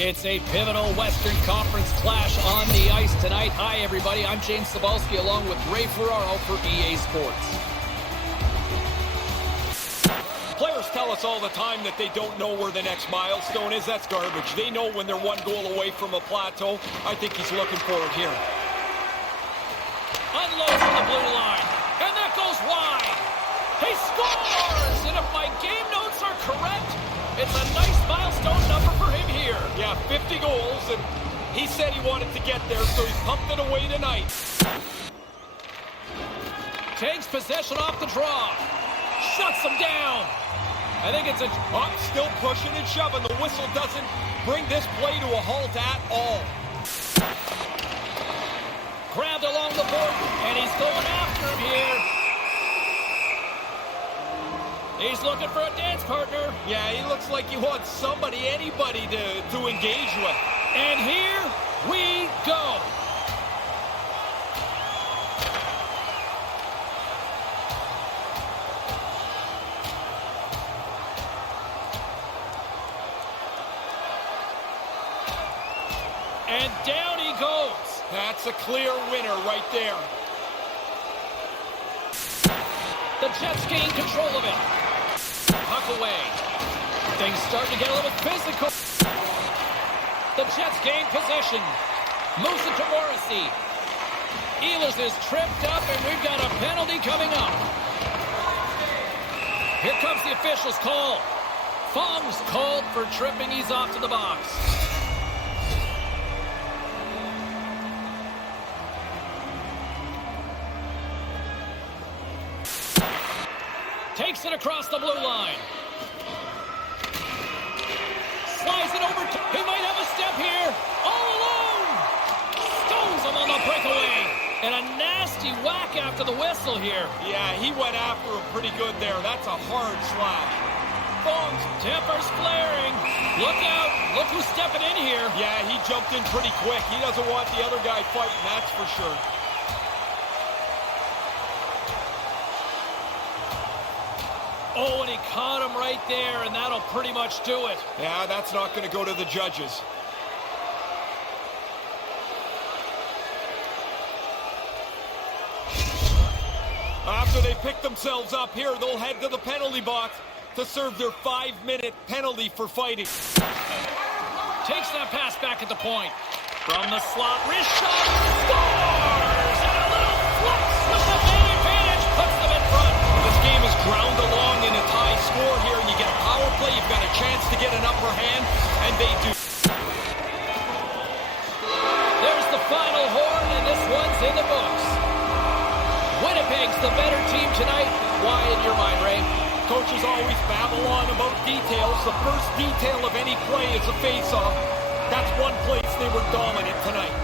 It's a pivotal Western Conference clash on the ice tonight. Hi, everybody. I'm James Cybulski along with Ray Ferraro for EA Sports. Players tell us all the time that they don't know where the next milestone is. That's garbage. They know when they're one goal away from a plateau. I think he's looking for it here. Unloads from the blue line. And that goes wide. He scores! And if my game notes are correct, it's a nice milestone number for him here. Yeah, 50 goals, and he said he wanted to get there, so he's pumped it away tonight. Takes possession off the draw. Shuts him down. I think it's still pushing and shoving. The whistle doesn't bring this play to a halt at all. Grabbed along the board, and he's going after him here. He's looking for a dance partner. Yeah, he looks like he wants somebody, anybody to engage with. And here we go. And down he goes. That's a clear winner right there. The Jets gain control of it. Puck away. Things starting to get a little physical. The Jets gain possession. Moves it to Morrissey. Ehlers is tripped up, and we've got a penalty coming up. Here comes the official's call. Fong's called for tripping. He's off to the box. Takes it across the blue line. Slides it over. He might have a step here. All alone. Stones him on the breakaway. And a nasty whack after the whistle here. Yeah, he went after him pretty good there. That's a hard slash. Fong's temper's flaring. Look out. Look who's stepping in here. Yeah, he jumped in pretty quick. He doesn't want the other guy fighting, that's for sure. Oh, and he caught him right there, and that'll pretty much do it. Yeah, that's not going to go to the judges. After they pick themselves up here, they'll head to the penalty box to serve their 5-minute penalty for fighting. Takes that pass back at the point. From the slot, wrist shot, scores! And a little flex with the main advantage puts them in front. This game is ground along in a tie score here, and you get a power play, you've got a chance to get an upper hand, and they do. There's the final horn, and this one's in the books. Winnipeg's the better team tonight. Why in your mind, Ray? Coaches always babble on about details. The first detail of any play is a face-off. That's one place they were dominant tonight.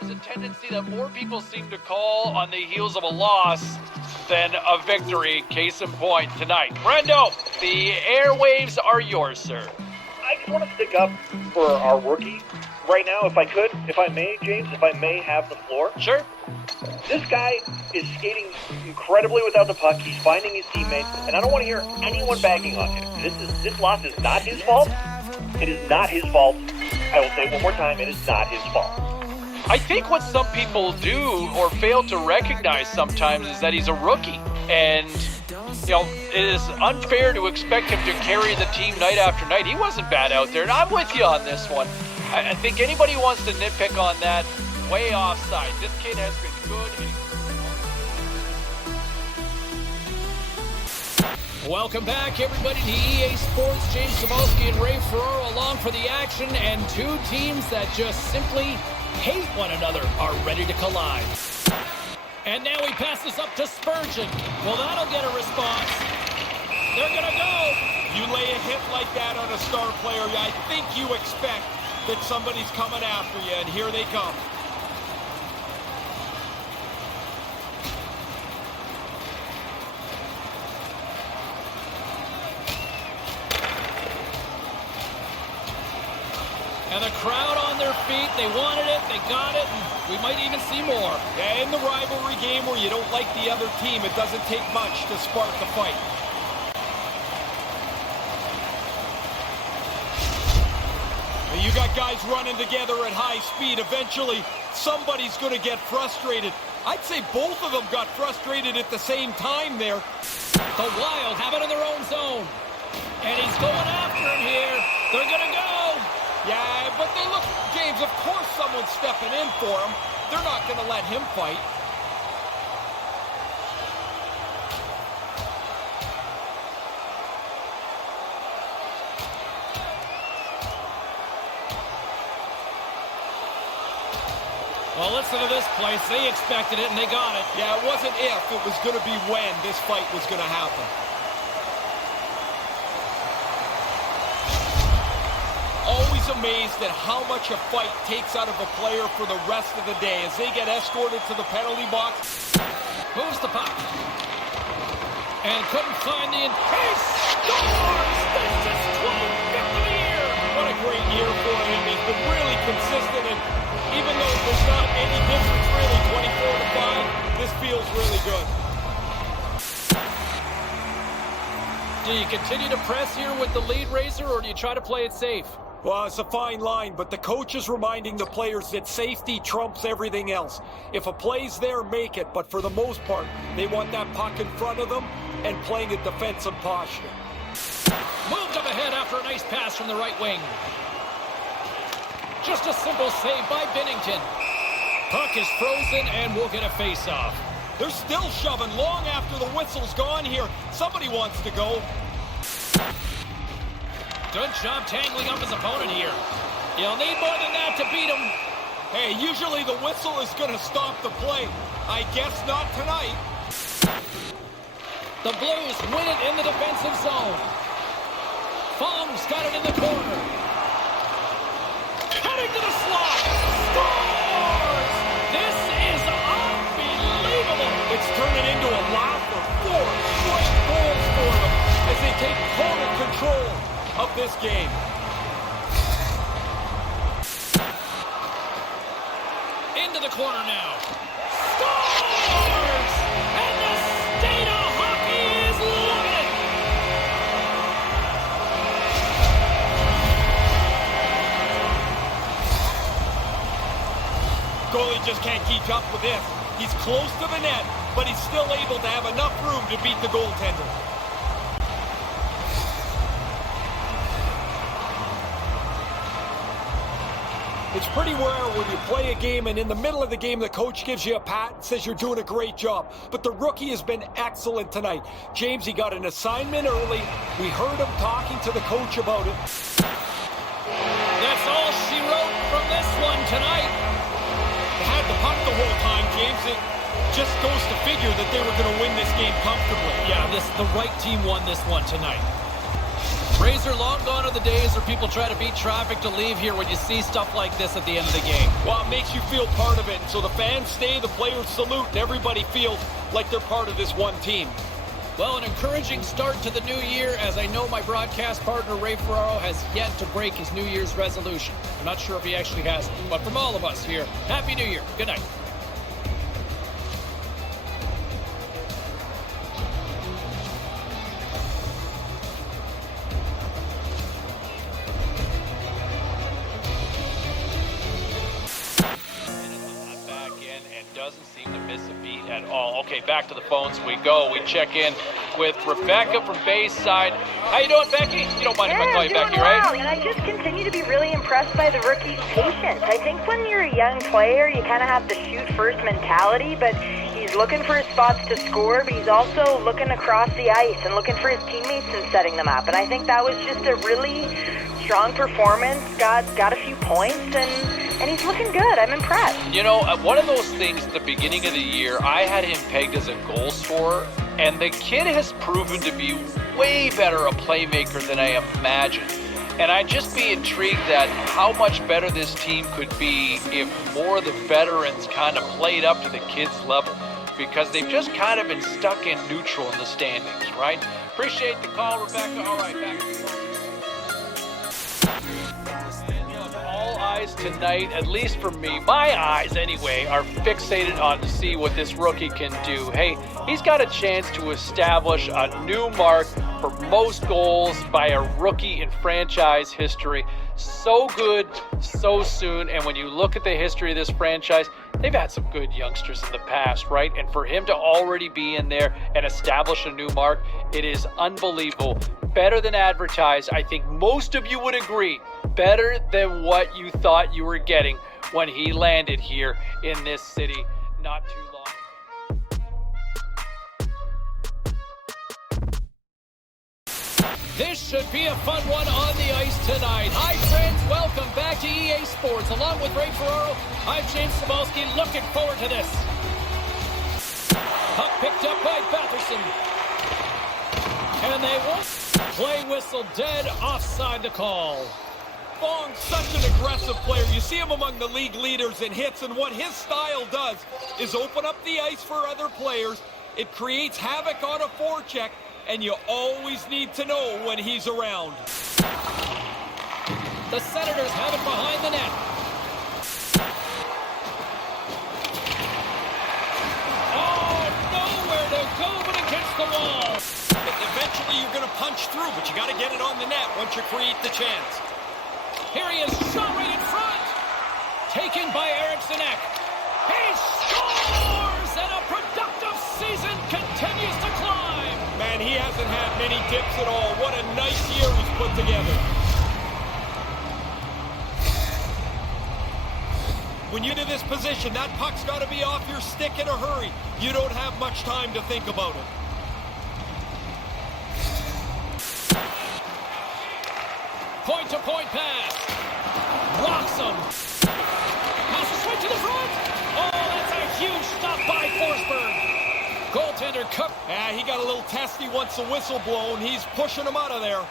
There's a tendency that more people seem to call on the heels of a loss than a victory. Case in point tonight. Brendo, the airwaves are yours, sir. I just want to stick up for our rookie right now, if I could, if I may, James, if I may have the floor. Sure. This guy is skating incredibly without the puck. He's finding his teammates, and I don't want to hear anyone bagging on him. This loss is not his fault. It is not his fault. I will say it one more time, it is not his fault. I think what some people do or fail to recognize sometimes is that he's a rookie. And, you know, it is unfair to expect him to carry the team night after night. He wasn't bad out there, and I'm with you on this one. I think anybody who wants to nitpick on that, way offside. This kid has been good. Welcome back, everybody, to EA Sports. James Cybulski and Ray Ferraro along for the action, and two teams that just simply hate one another are ready to collide. And now he passes up to Spurgeon. Well, that'll get a response. They're going to go. You lay a hit like that on a star player, I think you expect that somebody's coming after you, and here they come. And the crowd on their feet, they wanted it, they got it, and We might even see more. Yeah, in the rivalry game where you don't like the other team, it doesn't take much to spark the fight. You got guys running together at high speed. Eventually, somebody's going to get frustrated. I'd say both of them got frustrated at the same time there. The Wild have it in their own zone. And he's going after him here. They're going to go. Yeah, but they look, James, of course someone's stepping in for him. They're not going to let him fight. Well, listen to this place. They expected it, and they got it. Yeah, it wasn't if, it was going to be when this fight was going to happen. Always amazed at how much a fight takes out of a player for the rest of the day as they get escorted to the penalty box. Moves the puck. And couldn't find the... He scores! That's his 12th victory of the year! What a great year for him. He's been really consistent, and even though there's not any difference really, 24-5, this feels really good. Do you continue to press here with the lead, Razor, or do you try to play it safe? Well, it's a fine line, but the coach is reminding the players that safety trumps everything else. If a play's there, make it, but for the most part, they want that puck in front of them and playing a defensive posture. Moved up ahead after a nice pass from the right wing. Just a simple save by Binnington. Puck is frozen and we'll get a face-off. They're still shoving long after the whistle's gone here. Somebody wants to go. Good job tangling up his opponent here. You'll need more than that to beat him. Hey, usually the whistle is going to stop the play. I guess not tonight. The Blues win it in the defensive zone. Fong's got it in the corner. Heading to the slot. Scores! This is unbelievable. It's turning into a laugh of 4 straight goals for them as they take total control of this game. Into the corner now. Scores! And the state of hockey is loving it. Goalie just can't keep up with this. He's close to the net, but he's still able to have enough room to beat the goaltender. It's pretty rare when you play a game and in the middle of the game the coach gives you a pat and says you're doing a great job. But the rookie has been excellent tonight. James, he got an assignment early. We heard him talking to the coach about it. That's all she wrote from this one tonight. They had the puck the whole time, James. It just goes to figure that they were going to win this game comfortably. Yeah, the right team won this one tonight. Razor, long gone are the days where people try to beat traffic to leave here when you see stuff like this at the end of the game. Well, it makes you feel part of it. And so the fans stay, the players salute, and everybody feels like they're part of this one team. Well, an encouraging start to the new year, as I know my broadcast partner, Ray Ferraro, has yet to break his New Year's resolution. I'm not sure if he actually has, but from all of us here, Happy New Year. Good night. Doesn't seem to miss a beat at all. Okay, back to the phones we go. We check in with Rebecca from Bayside. How you doing, Becky? You don't mind if I call you Becky, right? Well, and I just continue to be really impressed by the rookie's patience. I think when you're a young player, you kind of have the shoot-first mentality, but he's looking for his spots to score, but he's also looking across the ice and looking for his teammates and setting them up. And I think that was just a really strong performance, got a few points, and he's looking good. I'm impressed. You know, one of those things at the beginning of the year, I had him pegged as a goal scorer, and the kid has proven to be way better a playmaker than I imagined. And I'd just be intrigued at how much better this team could be if more of the veterans kind of played up to the kids' level, because they've just kind of been stuck in neutral in the standings, right? Appreciate the call, Rebecca. All right, back to the phone. All eyes tonight, at least for me, my eyes anyway, are fixated on to see what this rookie can do. Hey, he's got a chance to establish a new mark for most goals by a rookie in franchise history. So good, so soon, and when you look at the history of this franchise, they've had some good youngsters in the past, right? And for him to already be in there and establish a new mark, it is unbelievable. Better than advertised. I think most of you would agree. Better than what you thought you were getting when he landed here in this city not too long. This should be a fun one on the ice tonight. Hi, friends. Welcome back to EA Sports. Along with Ray Ferraro, I'm James Cebulski. Looking forward to this. Puck picked up by Batherson. And they won't. Play whistle dead, offside the call. Fong's such an aggressive player. You see him among the league leaders in hits, and what his style does is open up the ice for other players. It creates havoc on a forecheck, and you always need to know when he's around. The Senators have it behind the net. Oh, nowhere to go but against the wall. Eventually you're going to punch through, but you got to get it on the net once you create the chance. Here he is, shot right in front. Taken by Eriksson Ek. He scores, and a productive season continues to climb. Man, he hasn't had many dips at all. What a nice year he's put together. When you're in this position, that puck's got to be off your stick in a hurry. You don't have much time to think about it. Point-to-point pass. Rocks him. Passes straight to the front. Oh, that's a huge stop by Forsberg. Goaltender Cook. Yeah, he got a little testy once the whistle blown. He's pushing him out of there.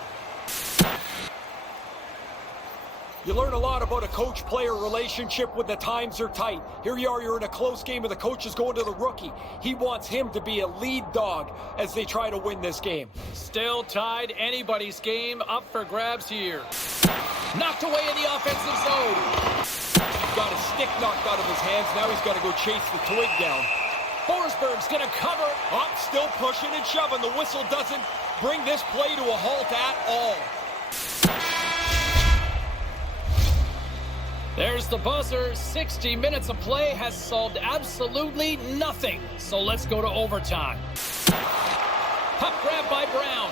You learn a lot about a coach-player relationship when the times are tight. Here you are, you're in a close game, and the coach is going to the rookie. He wants him to be a lead dog as they try to win this game. Still tied, anybody's game up for grabs here. Knocked away in the offensive zone. He's got his stick knocked out of his hands. Now he's got to go chase the twig down. Forsberg's going to cover. Oh, still pushing and shoving. The whistle doesn't bring this play to a halt at all. There's the buzzer. 60 minutes of play has solved absolutely nothing. So let's go to overtime. Puck grab by Brown.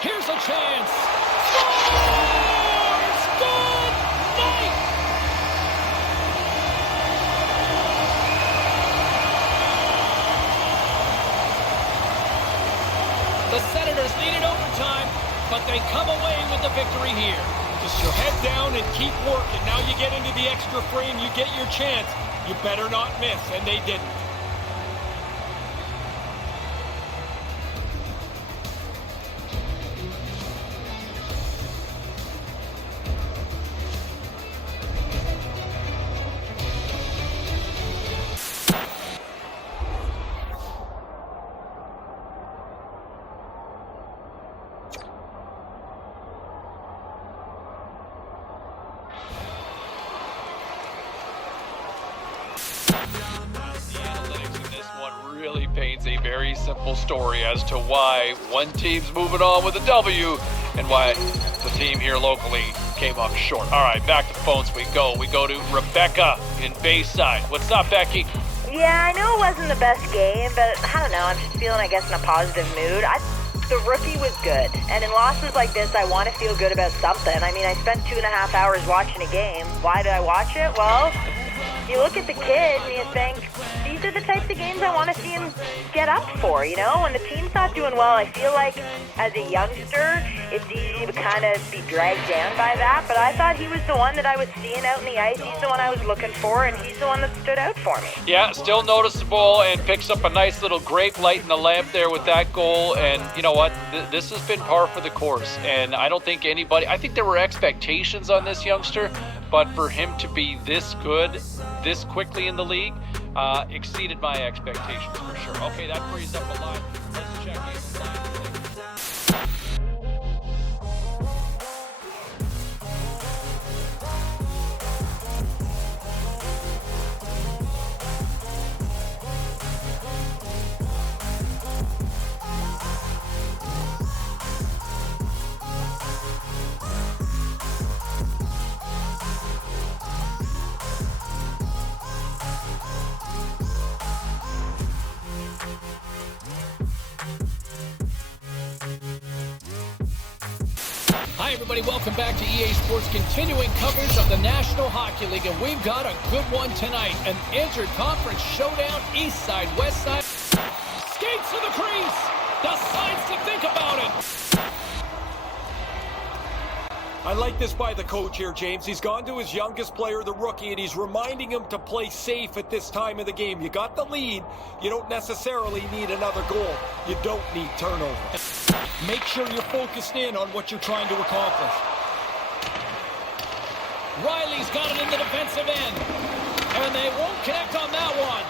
Here's a chance. Scores! Good night! The Senators needed overtime, but they come away with the victory here. Just your head down and keep working. Now you get into the extra frame, you get your chance. You better not miss, and they didn't. Paints a very simple story as to why one team's moving on with a W and why the team here locally came up short. All right, back to the phones we go. We go to Rebecca in Bayside. What's up, Becky? Yeah, I know it wasn't the best game, but I don't know. I'm just feeling, I guess, in a positive mood. The rookie was good, and in losses like this, I want to feel good about something. I mean, I spent 2.5 hours watching a game. Why did I watch it? Well, you look at the kid and you think, these are the types of games I want to see him get up for, you know? When the team's not doing well, I feel like as a youngster, it's easy to kind of be dragged down by that, but I thought he was the one that I was seeing out in the ice. He's the one I was looking for, and he's the one that stood out for me. Yeah, still noticeable and picks up a nice little grape light in the lamp there with that goal, and you know what? This has been par for the course, and I don't think I think there were expectations on this youngster, but for him to be this good, this quickly in the league, exceeded my expectations for sure. Okay, that frees up a line. Let's check in. Everybody, welcome back to EA Sports, continuing coverage of the National Hockey League, and we've got a good one tonight. An inter-conference showdown, east side, west side. Skates to the crease, decides to think about it. I like this by the coach here, James. He's gone to his youngest player, the rookie, and he's reminding him to play safe at this time of the game. You got the lead. You don't necessarily need another goal. You don't need turnovers. Make sure you're focused in on what you're trying to accomplish. Riley's got it in the defensive end, and they won't connect on that one.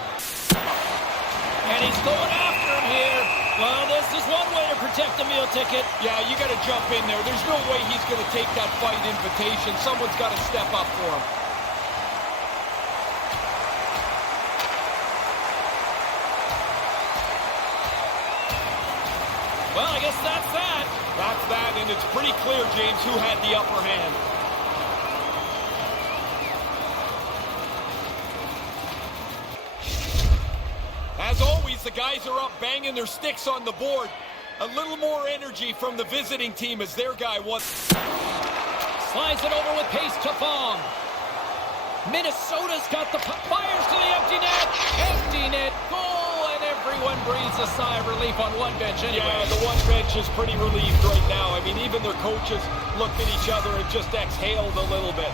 And he's going after him here. Well, this is one way to protect the meal ticket. Yeah, you got to jump in there. There's no way he's going to take that fight invitation. Someone's got to step up for him. Well, I guess that's that. That's that, and it's pretty clear, James, who had the upper hand. As always, the guys are up banging their sticks on the board. A little more energy from the visiting team as their guy was. Slides it over with pace to Fong. Minnesota's got the puck. Fires to the empty net. Empty net. Goal, and everyone breathes a sigh of relief on one bench anyway. Yeah, the one bench is pretty relieved right now. I mean, even their coaches looked at each other and just exhaled a little bit.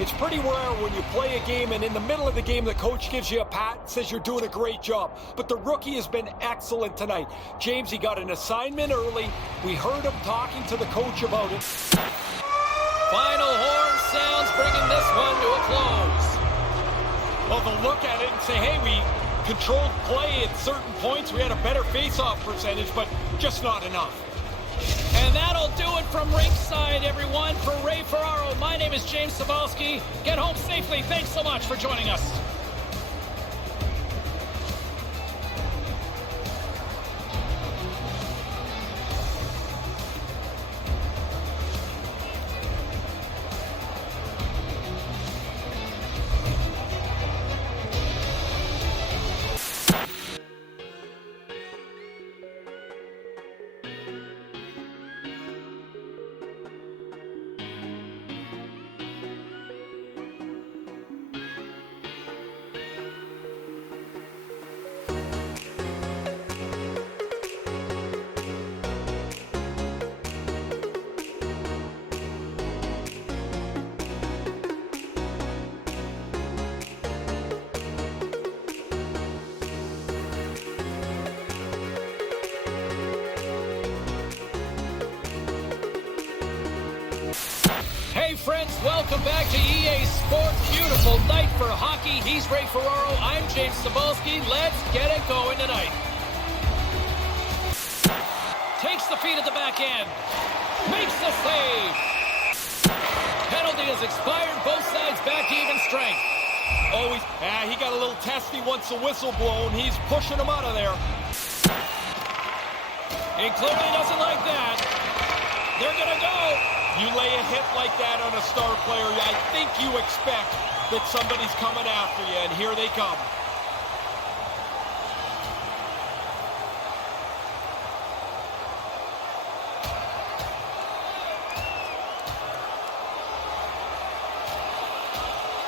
It's pretty rare when you play a game and in the middle of the game the coach gives you a pat and says you're doing a great job. But the rookie has been excellent tonight. James, he got an assignment early. We heard him talking to the coach about it. Final horn sounds, bringing this one to a close. Well, they'll look at it and say, hey, we controlled play at certain points. We had a better face-off percentage, but just not enough. And that'll do it from ringside, everyone. For Ray Ferraro, my name is James Cybulski. Get home safely. Thanks so much for joining us. Hey friends, welcome back to EA Sports. Beautiful night for hockey. He's Ray Ferraro. I'm James Cybulski. Let's get it going tonight. Takes the feed at the back end. Makes the save. Penalty has expired. Both sides back to even strength. Always, he got a little testy once the whistle blown. He's pushing him out of there. He clearly doesn't like that. They're going to go. You lay a hit like that on a star player, I think you expect that somebody's coming after you, and here they come.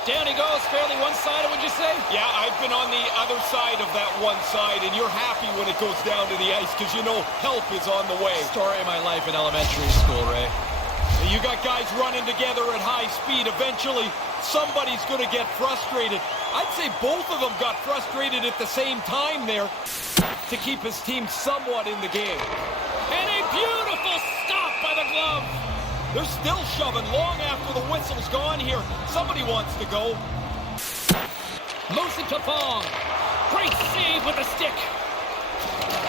Down he goes, fairly one-sided, would you say? Yeah, I've been on the other side of that one side, and you're happy when it goes down to the ice because you know help is on the way. Story of my life in elementary school, Ray. You got guys running together at high speed. Eventually, somebody's going to get frustrated. I'd say both of them got frustrated at the same time there to keep his team somewhat in the game. And a beautiful stop by the glove. They're still shoving long after the whistle's gone here. Somebody wants to go. Moves it to Fong. Great save with the stick.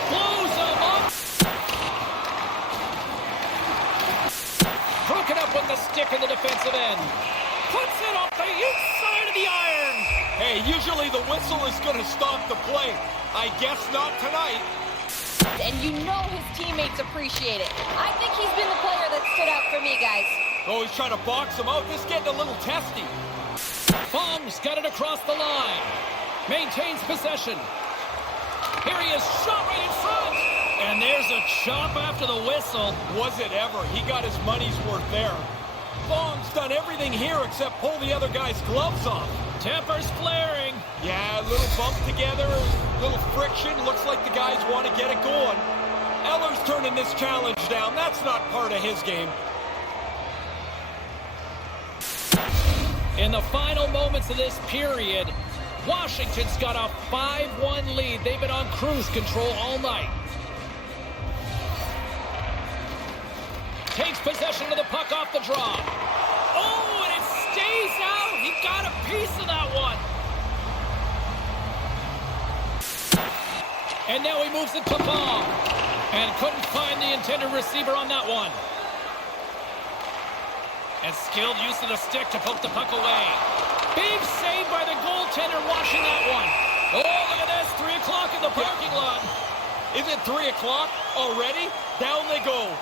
Blows him up. Broken up with the stick in the defensive end. Puts it off the inside of the iron. Hey, usually the whistle is going to stop the play. I guess not tonight. And you know his teammates appreciate it. I think he's been the player that stood out for me, guys. Oh, he's trying to box him out. This is getting a little testy. Fong's got it across the line. Maintains possession. Here he is, shot right in front. And there's a chop after the whistle. Was it ever? He got his money's worth there. Fong's done everything here except pull the other guy's gloves off. Tempers flaring. Yeah, a little bump together, a little friction. Looks like the guys want to get it going. Eller's turning this challenge down. That's not part of his game. In the final moments of this period, Washington's got a 5-1 lead. They've been on cruise control all night. Takes possession of the puck off the draw. Oh, and it stays out. He got a piece of that one. And now he moves it to Fong. And couldn't find the intended receiver on that one. And skilled use of the stick to poke the puck away. Big save by the goaltender watching that one. Oh, look at this. 3 o'clock in the parking lot. Is it 3 o'clock already? Down they go.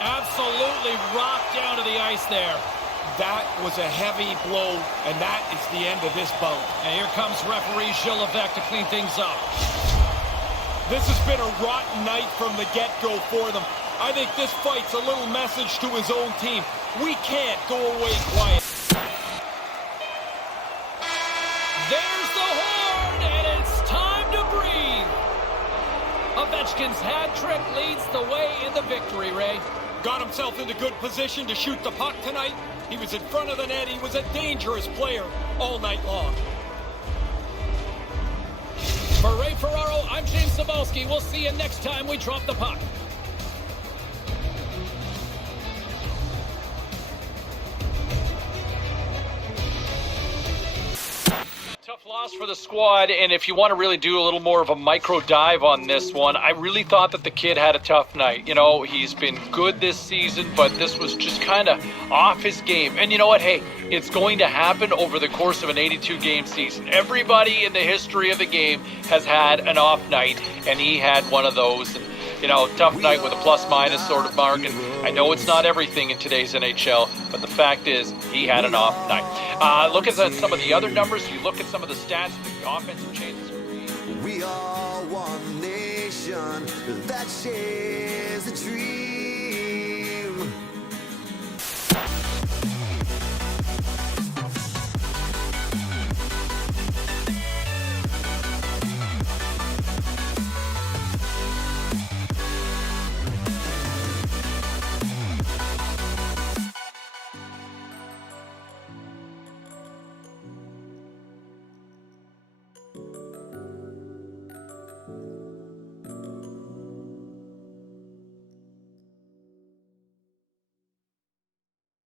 Absolutely rocked down to the ice there. That was a heavy blow, and that is the end of this bout. And here comes referee Gilles Levesque to clean things up. This has been a rotten night from the get-go for them. I think this fight's a little message to his own team. We can't go away quiet. There's the horn, and it's time to breathe. Ovechkin's hat trick leads the way in the victory, Ray. Got himself into good position to shoot the puck tonight. He was in front of the net. He was a dangerous player all night long. For Ray Ferraro, I'm James Cebulski. We'll see you next time we drop the puck. Tough loss for the squad, and if you want to really do a little more of a micro dive on this one, I really thought that the kid had a tough night. You know, he's been good this season, but this was just kind of off his game. And you know what? Hey, it's going to happen over the course of an 82-game season. Everybody in the history of the game has had an off night, and he had one of those. And, you know, tough night with a plus-minus sort of mark. And I know it's not everything in today's NHL, but the fact is he had an off night. Look at some of the other numbers. You look at some of the stats, the offensive changes. We are one nation that shares a dream.